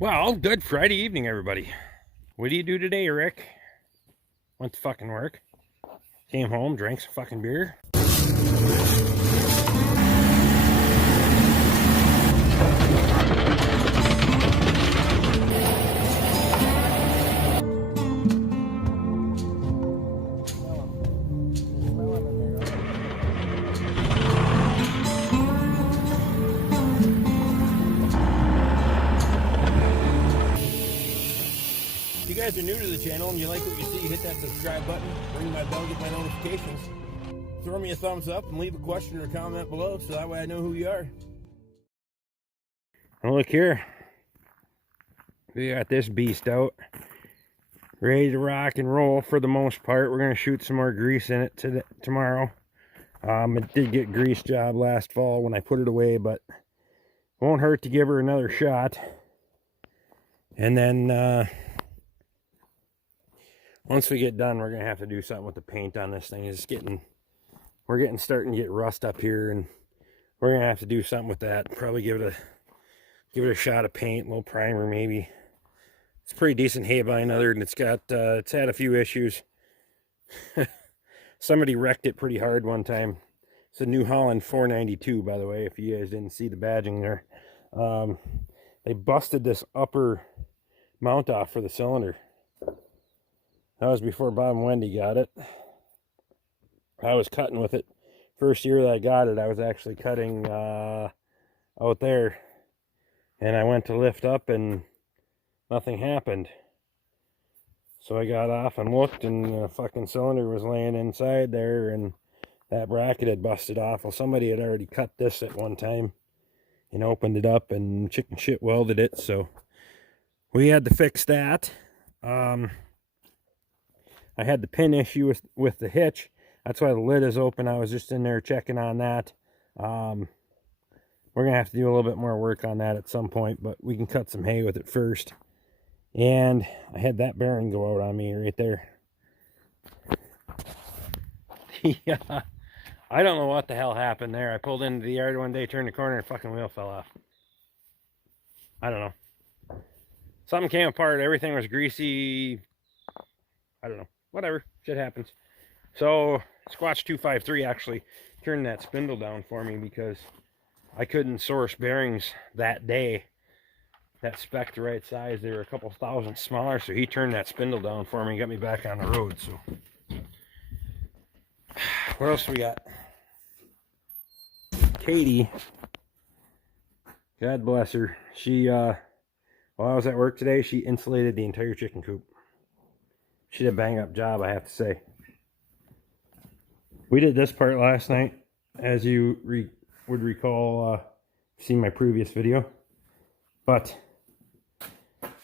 Well, good Friday evening, everybody. What do you do today, Rick? Went to fucking work. Came home, drank some fucking beer. If you guys are new to the channel and you like what you see, hit that subscribe button, ring my bell, get my notifications. Throw me a thumbs up and leave a question or comment below so that way I know who you are. Well, look here. We got this beast out. Ready to rock and roll for the most part. We're going to shoot some more grease in it tomorrow. It did get grease job last fall when I put it away, but it won't hurt to give her another shot. And then once we get done, we're gonna have to do something with the paint on this thing. We're starting to get rust up here, and we're gonna have to do something with that. Probably give it a shot of paint, a little primer maybe. It's a pretty decent haybin, other than it's had a few issues. Somebody wrecked it pretty hard one time. It's a New Holland 492, by the way, if you guys didn't see the badging there. They busted this upper mount off for the cylinder. That was before Bob and Wendy got it. I was cutting with it. First year that I got it, I was actually cutting out there. And I went to lift up and nothing happened. So I got off and looked, and the fucking cylinder was laying inside there, and that bracket had busted off. Well, somebody had already cut this at one time and opened it up and chicken shit welded it. So we had to fix that. I had the pin issue with the hitch. That's why the lid is open. I was just in there checking on that. We're going to have to do a little bit more work on that at some point, but we can cut some hay with it first. And I had that bearing go out on me right there. Yeah, I don't know what the hell happened there. I pulled into the yard one day, turned the corner, and fucking wheel fell off. I don't know. Something came apart. Everything was greasy. I don't know. Whatever. Shit happens. So, Squatch 253 actually turned that spindle down for me because I couldn't source bearings that day that spec the right size. They were a couple thousand smaller, so he turned that spindle down for me and got me back on the road. So, what else we got? Katie, God bless her. She, while I was at work today, she insulated the entire chicken coop. She did a bang up job, I have to say. We did this part last night, as you would recall, seeing my previous video. But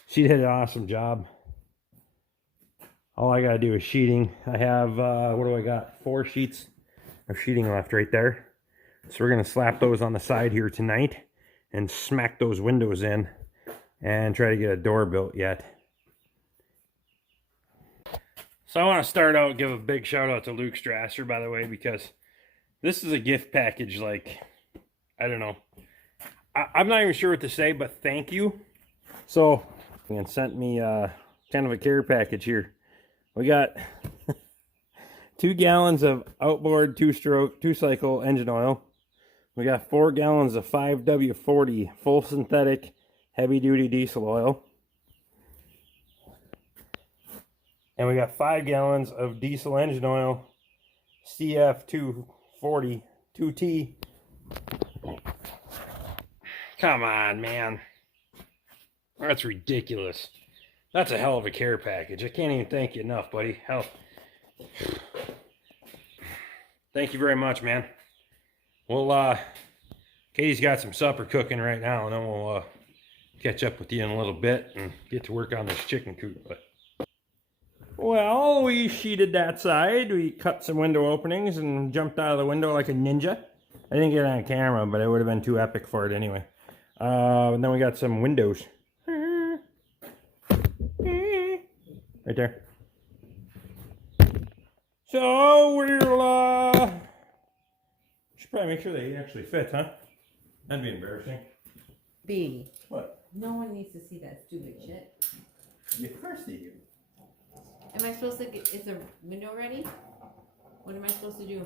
she did an awesome job. All I gotta do is sheeting. I have, what do I got? 4 sheets of sheeting left right there. So we're gonna slap those on the side here tonight and smack those windows in and try to get a door built yet. So I want to start out, give a big shout out to Luc Strasser, by the way, because this is a gift package, like, I don't know. I'm not even sure what to say, but thank you. So, and sent me kind of a care package here. We got 2 gallons of outboard 2-stroke, 2-cycle engine oil. We got 4 gallons of 5W40 full synthetic heavy-duty diesel oil. And we got 5 gallons of diesel engine oil, CF240 2T. Come on, man. That's ridiculous. That's a hell of a care package. I can't even thank you enough, buddy. Hell. Thank you very much, man. Well, Katie's got some supper cooking right now, and then we'll catch up with you in a little bit and get to work on this chicken coop. But well, we sheeted that side. We cut some window openings and jumped out of the window like a ninja. I didn't get it on camera, but it would have been too epic for it anyway. And then we got some windows. Right there. So we'll, should probably make sure they actually fit, huh? That'd be embarrassing. B. What? No one needs to see that stupid shit. Yeah, of course they do. Am I supposed to get, is the window ready? What am I supposed to do?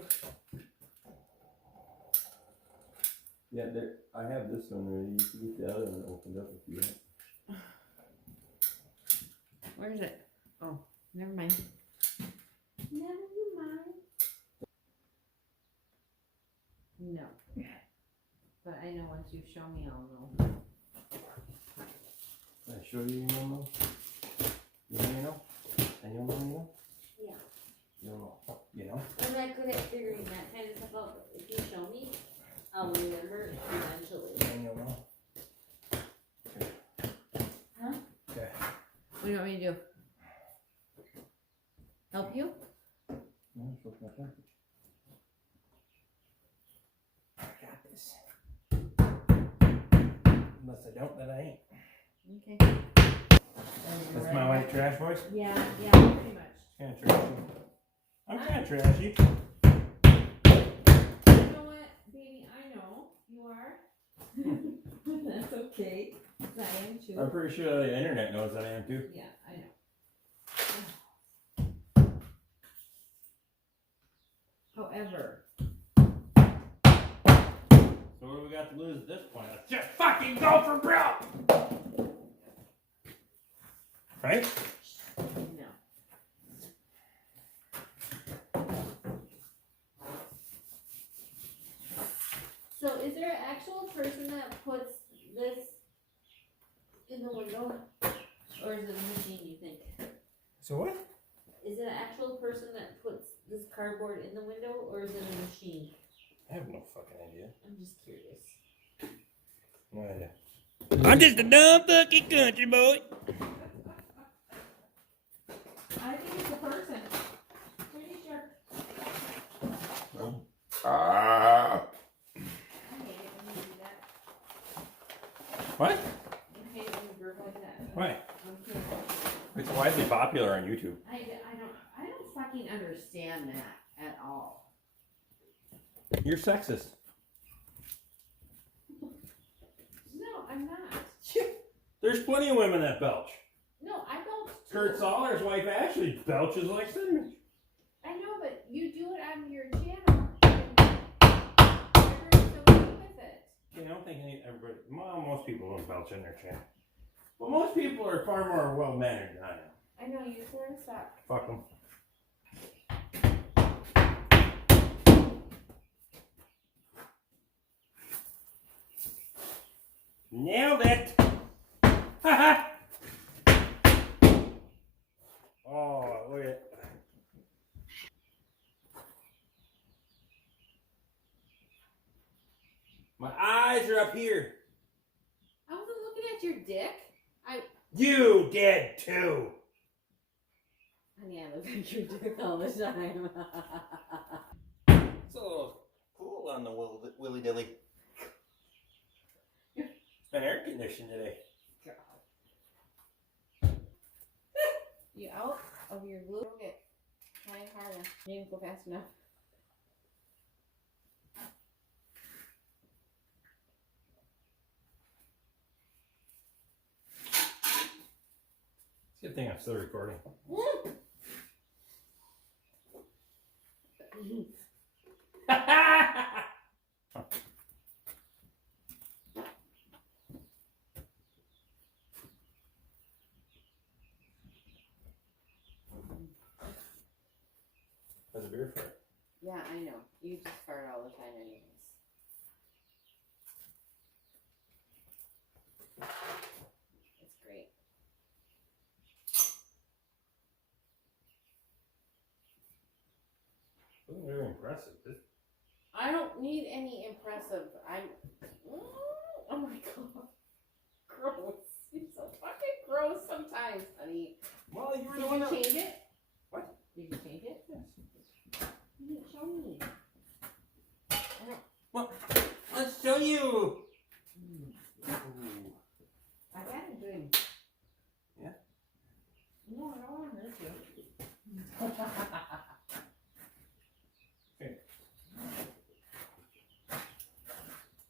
Yeah, there. I have this one ready. You can get the other one opened up if you want. Where is it? Oh, never mind. Never mind. No. But I know once you show me, I'll know. I show you, you'll know. You know? And you'll know, you know? Yeah. You'll know. You know? I'm not good at figuring that kind of stuff out, but if you show me, I'll remember eventually. And you'll know. Huh? Okay. What do you want me to do? Help you? No, it's okay, I think. I got this. Unless I don't, then I ain't. Okay. That's my white trash voice? Yeah, pretty much. Kind of trashy. I'm kind of trashy. You know what, baby? I know you are. That's okay. I am too. I'm pretty sure the internet knows that I am too. Yeah, I know. However. So what do we got to lose at this point? Let's just fucking go for broke! Right? No. So is there an actual person that puts this in the window? Or is it a machine, you think? So what? Is it an actual person that puts this cardboard in the window, or is it a machine? I have no fucking idea. I'm just curious. No idea. I'm just a dumb fucking country boy. I think it's a person. Pretty sure. Ah. I hate it when you do that. What? I hate it when you burp like that. Why? I'm kidding. It's widely popular on YouTube. I don't fucking understand that at all. You're sexist. No, I'm not. There's plenty of women that belch. No, I don't. Kurt Soller's wife Ashley belches like cinnamon. I know, but you do it on your channel. Everybody's okay with it. You know, I don't think everybody, well, most people don't belch in their channel. Well, most people are far more well-mannered than I am. I know, you swear and stop. Fuck them. Nailed it! Haha! Oh, look at it. My eyes are up here. I wasn't looking at your dick. You did too. Honey, I look at your dick all the time. It's a little cool on the willy dilly. It's been air conditioned today. You out of your glue? Okay. Try harder. You didn't go fast enough. It's a good thing I'm still recording. That's a beer fart. Yeah, I know. You just fart all the time anyways. It's great. Wasn't very impressive. I don't need any impressive. Oh my god. Gross. You're so fucking gross sometimes, honey. Well, you were the Did one you that... change it? What? Did you change it? Yes. You didn't show me. Well, let's show you. I got it good. Yeah? No, I don't want to hurt you. Okay.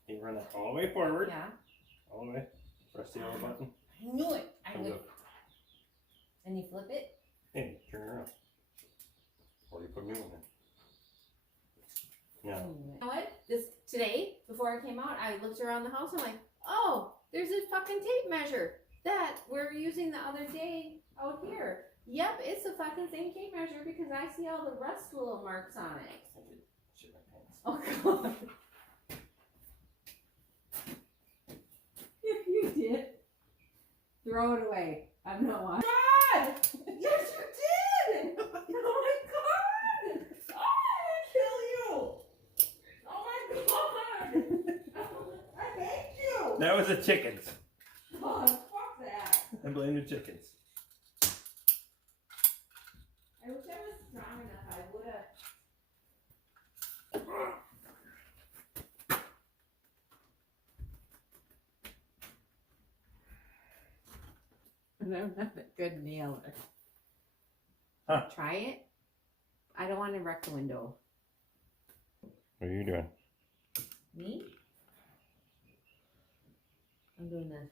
You run it all the way forward. Yeah. All the way. Press the yellow button. I knew it. I Comes would. up. And you flip it. Hey, turn around. Or you put new one in. No. You know what? Today, before I came out, I looked around the house. I'm like, oh, there's this fucking tape measure that we're using the other day out here. Yep, it's the fucking same tape measure because I see all the rust little marks on it. I did shit my pants. Oh god. If you did, throw it away. I'm not watching. God! Yes, you did! Oh my god! Oh, I kill you! Oh my god! I hate you! That was the chickens. Oh, fuck that. I blame the chickens. I wish I was strong enough. I would have. And I'm not a good nailer. Huh. Try it. I don't want to wreck the window. What are you doing? Me? I'm doing this.